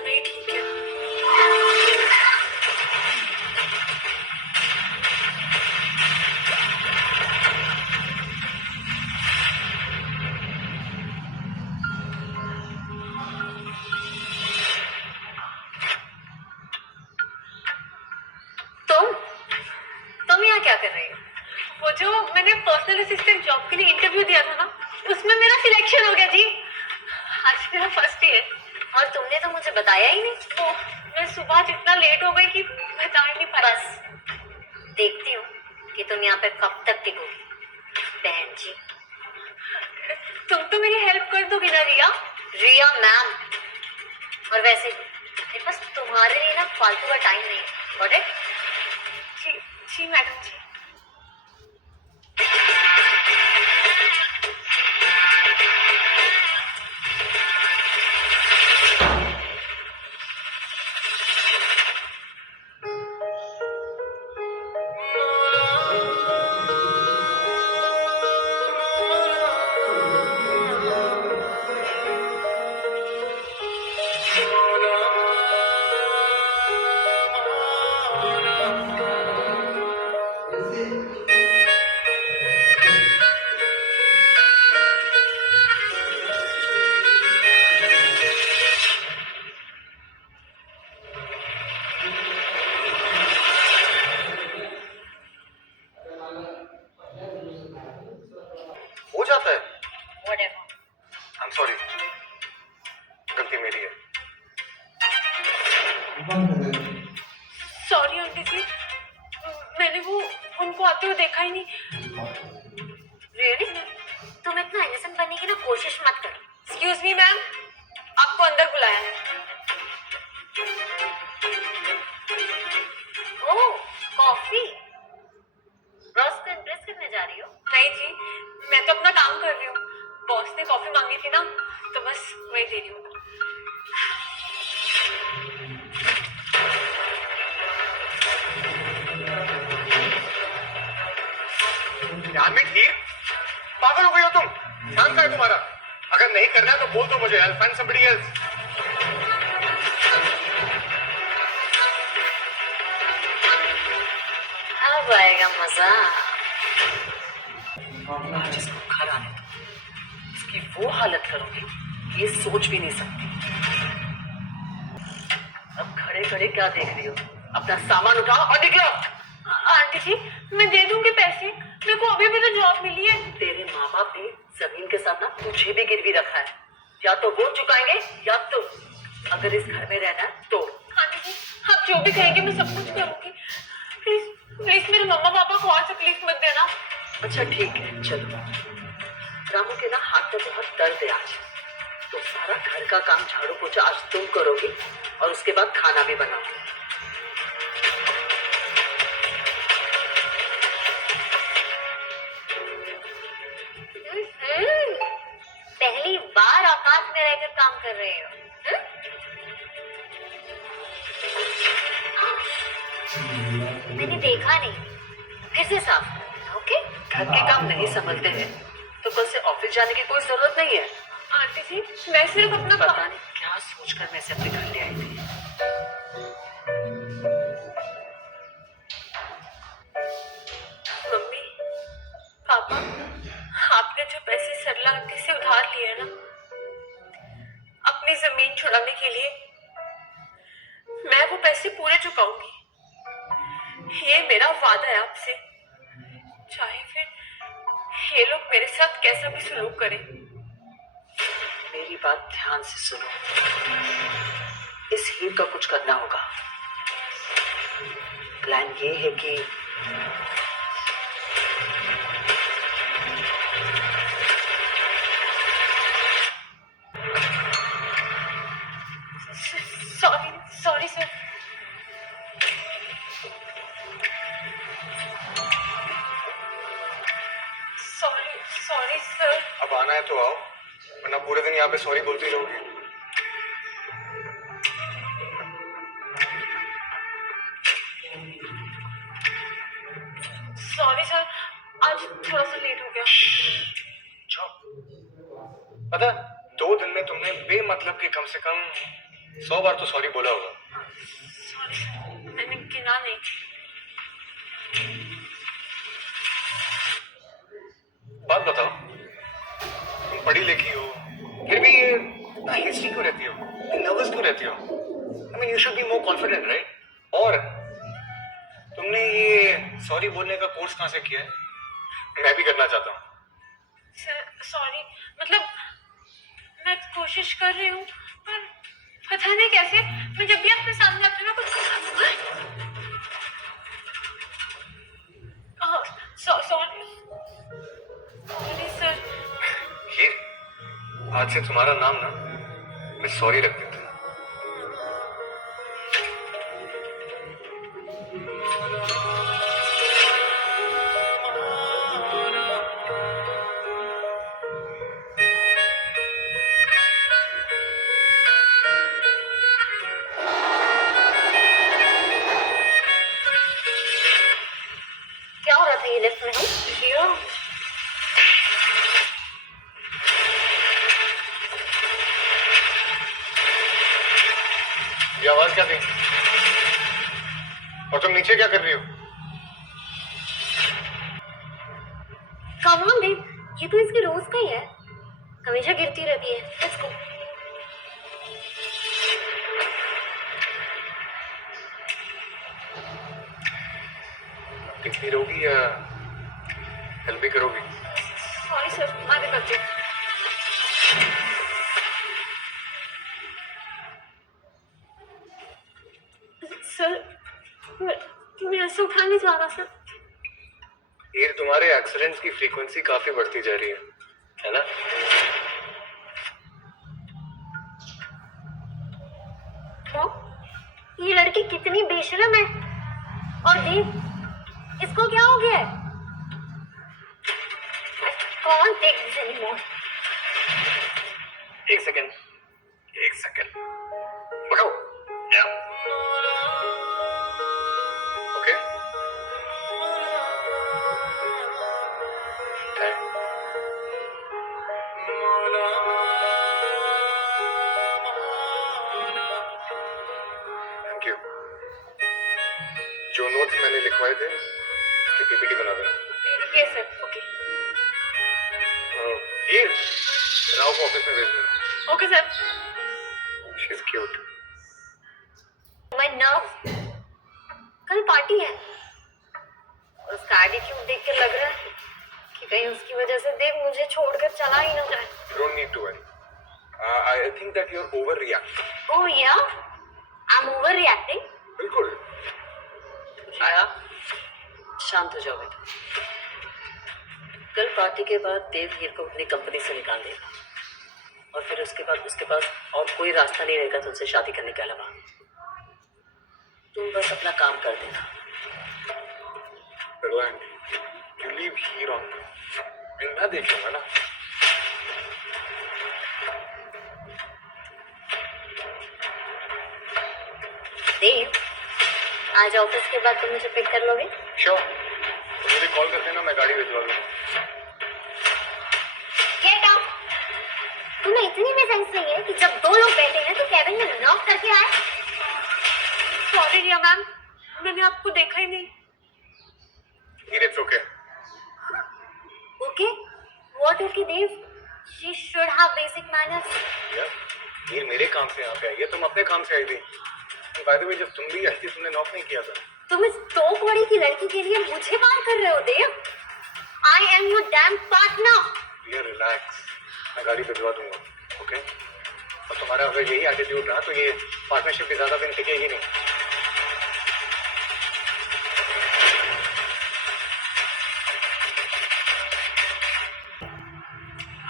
करना ही ठीक है। तुम यहाँ क्या कर रही हो? वो जो मैंने पर्सनल असिस्टेंट जॉब के लिए इंटरव्यू दिया था ना, उसमें मेरा सिलेक्शन हो गया जी। आज मेरा फर्स्ट डे है। और तुमने तो मुझे बताया ही नहीं। तो मैं सुबह जितना लेट हो गई कि बता नहीं पाया। बस देखती हूँ कि तुम यहाँ पे कब तक टिकोगी बहन जी। तुम तो मेरी हेल्प कर दोगी ना रिया? रिया मैम। और वैसे भी मेरे पास तुम्हारे लिए ना फालतू का टाइम नहीं है। Got it? जी जी मैडम जी। हो जाता है। Whatever. आई एम सॉरी, गलती मेरी है। सॉरी आंटी जी, मैंने वो उनको आते हुए देखा ही नहीं। रियली? तुम इतना इनोसेंट बनने की ना कोशिश मत करो। एक्सक्यूज मी मैम, आपको अंदर बुलाया है। ओह, कॉफी। बॉस को इम्प्रेस करने जा रही हो? नहीं जी, मैं तो अपना काम कर रही हूँ। बॉस ने कॉफी मांगी थी ना, तो बस वही दे रही हूँ। ध्यान में खीर? पागल हो गई हो तुम? ध्यान का है तुम्हारा? अगर नहीं करना है तो बोल दो मुझे। I'll find somebody else. अब आएगा मजा। आज इसको घर आने दो। इसकी वो हालत करूंगी कि ये सोच भी नहीं सकती। अब खड़े खड़े क्या देख रही हो? अपना सामान उठाओ और निकलो। आंटी जी, मैं दे दूंगी पैसे। मेरे को अभी भी तो जॉब मिली है। तेरे माँ बाप ने जमीन के साथ ना तुझे भी गिरवी रखा है। या तो वो चुकाएंगे या तुम। अगर इस घर में रहना है तो। आंटी जी, आप जो भी कहेंगे मैं सब कुछ करूंगी। प्लीज प्लीज मेरे मम्मा पापा को और तकलीफ मत देना। अच्छा ठीक है, चलो। रामू के ना हाथ में बहुत दर्द है आज, तो सारा घर का काम झाड़ू पोछा आज तुम करोगी और उसके बाद खाना भी बनाओगी। पहली बार औकात में रहकर काम कर रहे हो। मैंने देखा नहीं, फिर से साफ करना। ओके? घर के काम नहीं संभलते हैं तो कल से ऑफिस जाने की कोई जरूरत नहीं है। आंटी जी, मैं सिर्फ अपना पता नहीं क्या सोचकर मैं इसे अपने घर ले आई थी। मम्मी पापा, आपने जो पैसे सरला आंटी से उधार लिए हैं ना, अपनी जमीन छुड़ाने के लिए, मैं वो पैसे पूरे चुकाऊंगी। ये मेरा वादा है आपसे। चाहे फिर ये लोग मेरे साथ कैसा भी सलूक करें। मेरी बात ध्यान से सुनो। इस हीर का कुछ करना होगा। प्लान ये है कि sorry sorry sir. Sorry sorry sir. अब आना है तो आओ, वरना पूरे दिन यहाँ पे सॉरी बोलती रहोगी। सॉरी सर, आज थोड़ा सा लेट हो गया। पता है, 2 दिन में तुमने बेमतलब के कम से कम 100 बार तो सॉरी बोला होगा। सॉरी, मैंने गिना नहीं। बात बताओ, तुम पढ़ी लिखी हो, फिर भी ये हिस्ट्री क्यों रहती हो, नर्वस क्यों रहती हो? I mean you should be more confident, right? और तुमने ये सॉरी बोलने का कोर्स कहाँ से किया है? मैं भी करना चाहता हूँ। सॉरी, मतलब मैं कोशिश कर रही हूँ, पर पता नहीं कैसे मैं जब भी आपके सामने आती हूँ ना कुछ सॉरी सर। ये आज से तुम्हारा नाम ना मैं सॉरी रख देता हूँ। क्या हो रहा था ये लिफ्ट में? हम ये आवाज क्या थी? और तुम नीचे क्या कर रही हो? कम ऑन बेब, ये तो इसके रोज का ही है, हमेशा गिरती रहती है। Let's go. टिकती रहोगी या हेल्प भी करोगी? सॉरी सर, आगे करते हैं। सर मैं ऐसे उठा नहीं जा रहा सर। ये तुम्हारे एक्सीडेंट्स की फ्रीक्वेंसी काफी बढ़ती जा रही है ना? वो ये लड़की कितनी बेशरम है। और देव, इसको क्या हो गया है? कौन टेक दिस एनीमोर? एक सेकंड पकड़ो। Okay, thank you. जो नोट्स मैंने लिखवाए थे उसकी पीपीटी बना देना। ये सर, ओके ये राव को ऑफिस में भेज देना। Okay sir. She is cute. My nerve, कल पार्टी है और उसका एटीट्यूड देख के लग रहा है कि कहीं उसकी वजह से देव मुझे छोड़कर चला ही ना जाए। Don't need to worry. I think that you are over reacting. Oh yeah, I M over reacting. बिल्कुल। आया, शांत हो जाओ बेटा। कल पार्टी के बाद देव हीर को अपनी कंपनी से निकाल देगा और फिर उसके बाद उसके पास और कोई रास्ता नहीं रहेगा तुमसे शादी करने के अलावा। तुम बस अपना काम कर देना। यू लीव हीर ऑन, मैं देखूंगा ना। देव, आज ऑफिस के बाद तुम मुझे पिक कर लोगे? श्योर, मुझे कॉल कर देना, मैं गाड़ी भिजवा दूंगा। Get out. तुम्हें इतनी भी सेंस नहीं है कि जब दो लोग बैठे हैं तो केबिन में नॉक करके आए? सॉरी रिया मैम, मैंने आपको देखा ही नहीं। It's okay. Okay, what okay Dev? She should have basic manners. यार ये मेरे काम से यहाँ पे आई है, तुम अपने काम से आई थी। बाय द वे जब तुम भी आई थी तुमने नॉक नहीं किया था। तुम इस तो बड़ी की लड़की के लिए मुझे बात कर रहे हो Dev? I am your damn partner. यार रिलैक्स, मैं गाड़ी भिजवा दूंगा, ओके? और तुम्हारा अगर यही एटीट्यूड रहा तो ये पार्टनरशिप भी ज्यादा दिन टिकेगी नहीं।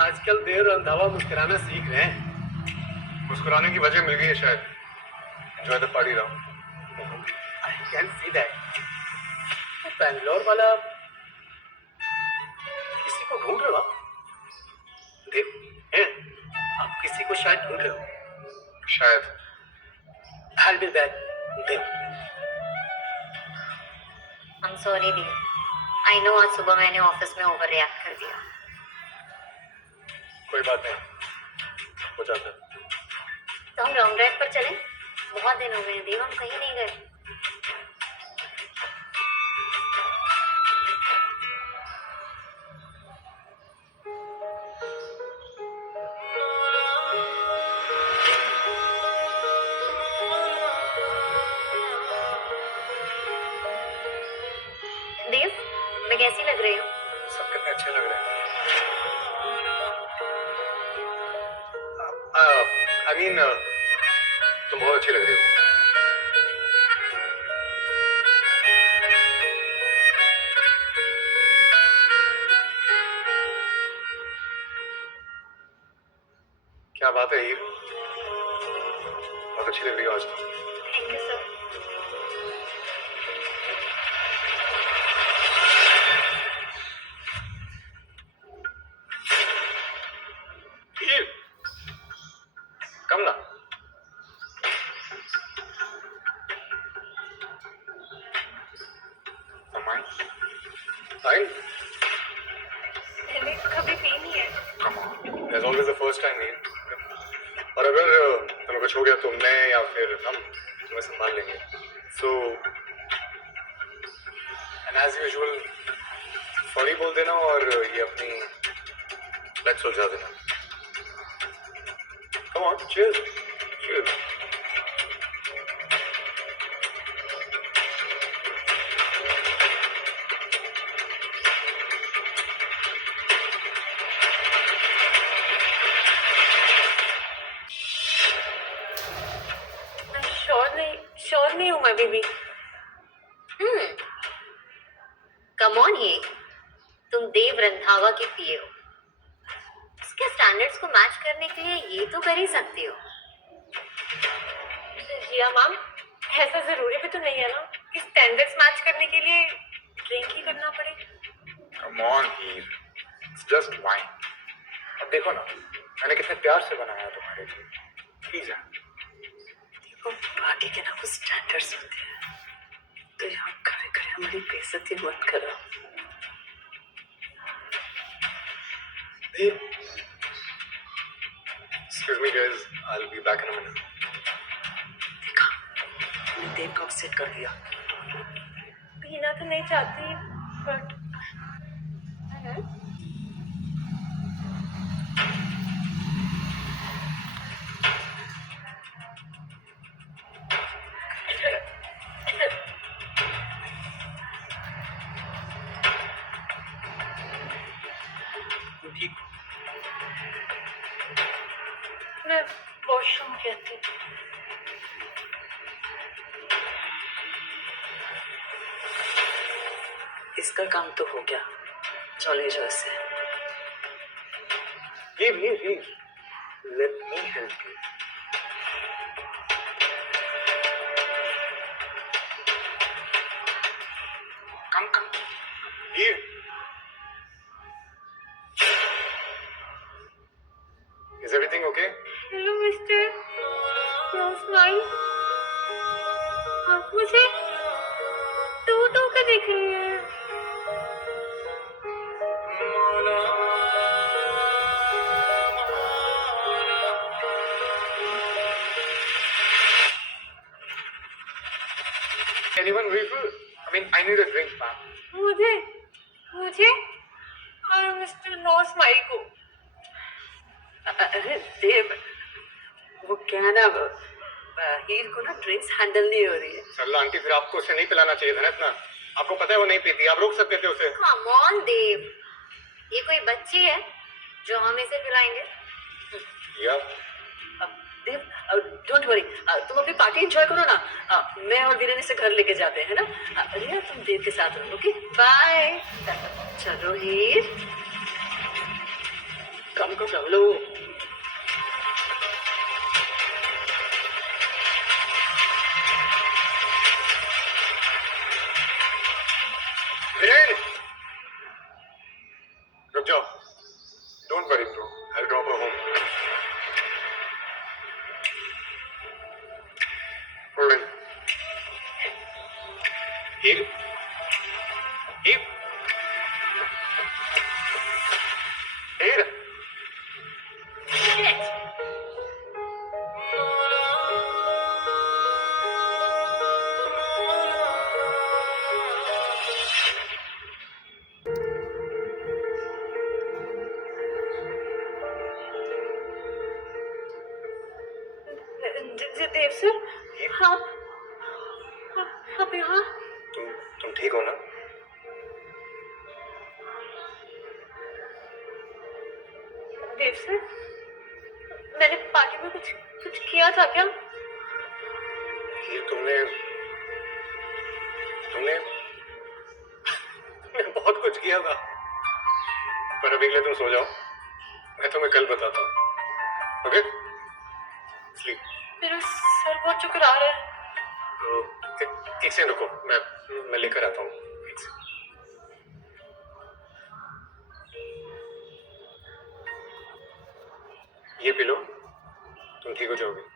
आजकल देर अंधावा मुस्कुराना सीख रहे हैं। मुस्कुराने की वजह मिल गई है शायद। Enjoy the party Rao. I can see that. Bangalore वाला किसी को ढूंढ रहे हो आप? देव, हैं? आप किसी को शायद ढूंढ रहे हो। शायद। I'll be back, Dev. I'm sorry Dev. I know आज सुबह मैंने ऑफिस में ओवर रिएक्ट कर दिया। कोई बात नहीं, हो जाता है। तो तो हम लॉन्ग ड्राइव पर चलें? बहुत दिन हो गए हैं देव, हम कहीं नहीं गए। देव, मैं कैसी लग रही हूँ? सब कितने अच्छे लग रहे हैं। आई मीन तुम बहुत अच्छी लग रही हो। क्या बात है हीर, बहुत अच्छी लग रही हो आज तो। Thank you sir. Heer, come ना। Fine. मैंने कभी पी नहीं है। Come on. There's always the first time, हीर। और अगर तुम्हें कुछ हो गया तो मैं या फिर हम तुम्हें संभाल लेंगे। So, and as usual, sorry बोल देना और ये अपनी लत सुलझा देना। Come on, chill, chill. Sure नहीं हूँ मैं अभी भी। कम ऑन ये, तुम देव रंधावा की पीए हो, उसके स्टैंडर्ड्स को मैच करने के लिए ये तो कर ही सकती हो। जिया मैम, ऐसा जरूरी भी तो नहीं है ना कि स्टैंडर्ड्स मैच करने के लिए ड्रिंक ही करना पड़े। Come on, Heer, it's just wine. अब देखो ना, मैंने कितने प्यार से बनाया तुम्हारे लिए। प्लीज यार। वो पार्टी के ना कुछ स्टैंडर्ड्स होते हैं, तो यहाँ खड़े खड़े हमारी बेइज्जती मत करो। Excuse me guys, I'll be back in a minute. देखा, मैंने देव को अपसेट कर दिया। पीना तो नहीं चाहती बट ठीक। मैं वॉशरूम कहती। इसका काम तो हो गया, चले जाओ इसे। Here. Let me help you. Come. Here. Is everything okay? Hello mister, no smile. आप मुझे टू के देख रही हैं। Anyone refill? I mean, I need a drink, ma'am. मुझे और मिस्टर नो स्माइल को। अरे देव, वो क्या है ना, हीर को ना ड्रिंक्स हैंडल नहीं हो रही है। सरला आंटी, फिर आपको उसे नहीं पिलाना चाहिए था ना इतना। आपको पता है वो नहीं पीती, आप रोक सकते थे उसे। कम ऑन देव, ये कोई बच्ची है जो हम इसे पिलाएंगे? या देव, डोंट वरी, तुम अपनी पार्टी एंजॉय करो ना। मैं और वीरेन इसे घर लेके जाते हैं ना। रिया, तुम देव के साथ रहो, ओके? बाय। चलो हीर, कम चलो। वीरेन, रुक जाओ। Don't worry, bro. I'll drop her home. Hold on. Here. Here. Here. Shit. Dev sir, आप यहाँ? तुम ठीक हो ना? देव सर, मैंने पार्टी में कुछ किया था क्या? ये तुमने बहुत कुछ किया था, पर अभी के लिए तुम सो जाओ, मैं तुम्हें कल बताता हूँ। Okay, sleep. मेरा सर बहुत चकरा रहा है। एक सेकंड रुको, मैं लेकर आता हूँ। एक सेकंड। ये पी लो, तुम ठीक हो जाओगे।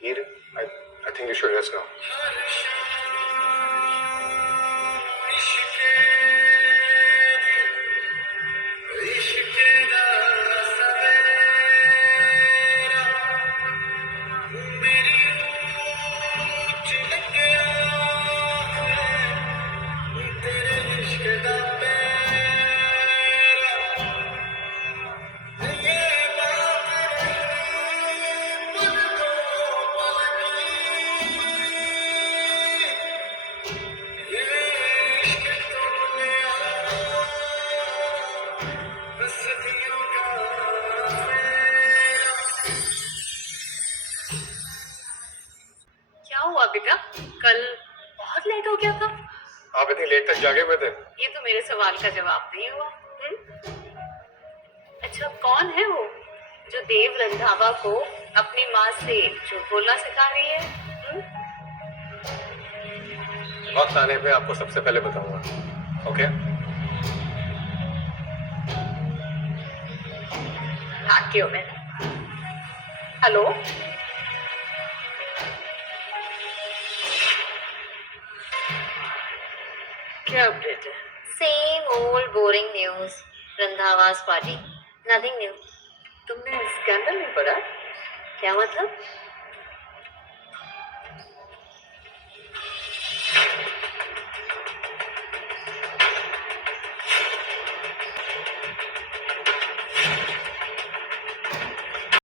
Here, I think you should rest now. क्या हुआ बेटा? कल बहुत लेट हो गया था। आप इतनी लेट तक जागे हुए थे? ये तो मेरे सवाल का जवाब नहीं हुआ। अच्छा, कौन है वो जो देव रंधावा को अपनी माँ से झूठ बोलना सिखा रही है? वक्त आने पे आपको सबसे पहले बताऊंगा। ओके? भाग्य हो मैंने। हेलो, क्या अपडेट है? Same old boring news. Randhawa's party, nothing new. तुमने स्कैंडल में पढ़ा? क्या मतलब?